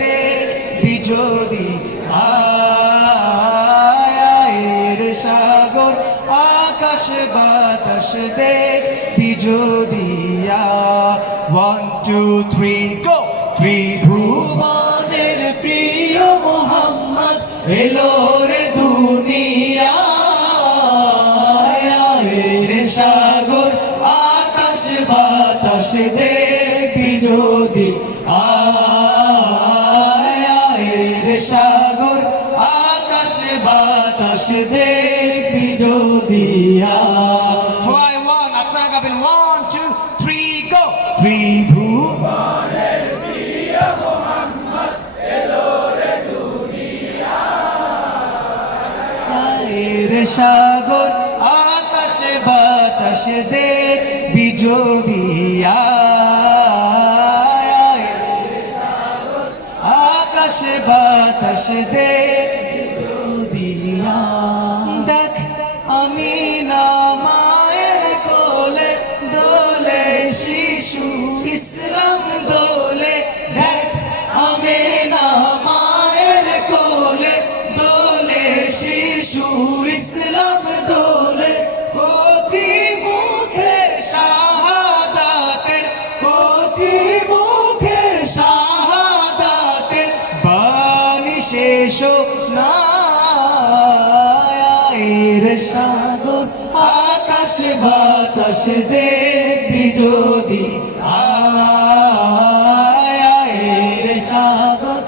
দেখবি যদি আয়ের সাগর আকাশ বাতাস দেখবি যদি 1 2 3 গো ত্রিভুবনের প্রিয় মোহাম্মদ এলো রে দুনিয়ায় সাগর আকাশ বাতাস দেখবি যদি আয়ের সাগর আকাশ বাতাস দেখবি যদি Try one, আপনারা গাবেন 1 2 3 go ত্রিভুবনের প্রিয় মোহাম্মদ এলো রে দুনিয়ায় সাগর আকাশ বাতাস দেখবি যদি আকাশ বাতাস দেখবি যদি দেখ আমি না মায়ের কোলে দোলে শিশু ইসলাম দোলে দেখ আমি না মায়ের কোলে দোলে শিশু ইসলাম দোলে কচি মুখের শাহাদাতের কচি মুখের শাহাদাতের বাণী শেষ না সাগর আকাশ বাতাস দেখবি যদি আয়ের সাগর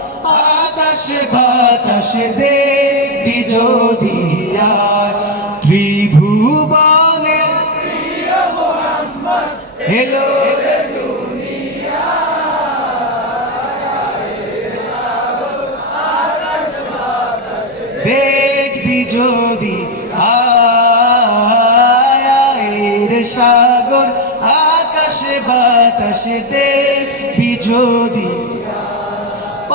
আকাশ বাতাস দেখবি যদি ত্রিভুবনের প্রিয় মোহাম্মদ এলো রে দুনিয়ায় সাগর আকাশ বাতাস দেখবি যদি সাগর আকাশ বাতাস দেখবি যদি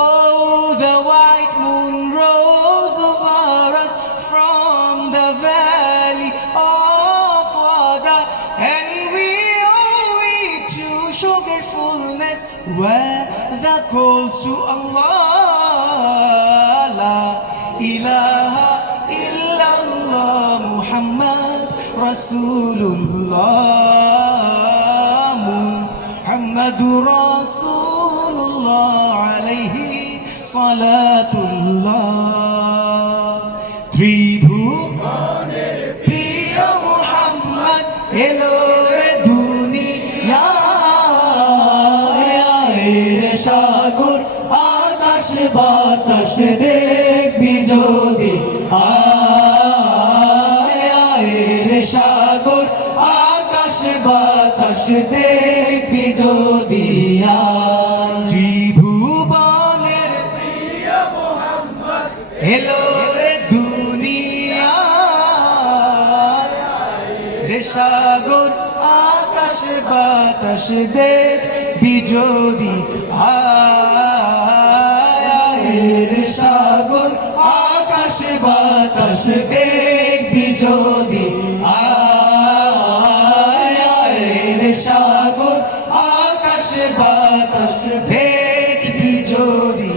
Oh, the white moon rose over us from the valley of Wada, and we owe it to show gratefulness where the calls to Allah. La ilaha illallah Muhammad Rasulullah Muhammadur Rasulullah alayhi salatullah ত্রিভুবনের প্রিয় মোহাম্মদ এলো রে দুনিয়ায় সাগর আকাশ বাতাস দেখবি যদি সাগর আকাশ বাতাস দেখবি যদি ত্রিভুবনের প্রিয় মোহাম্মদ এলো রে দুনিয়ায় সাগর আকাশ বাতাস দেখবি যদি সাগর আকাশ বাতাস দেখবি যদি সাগর আকাশ বাতাস দেখবি যদি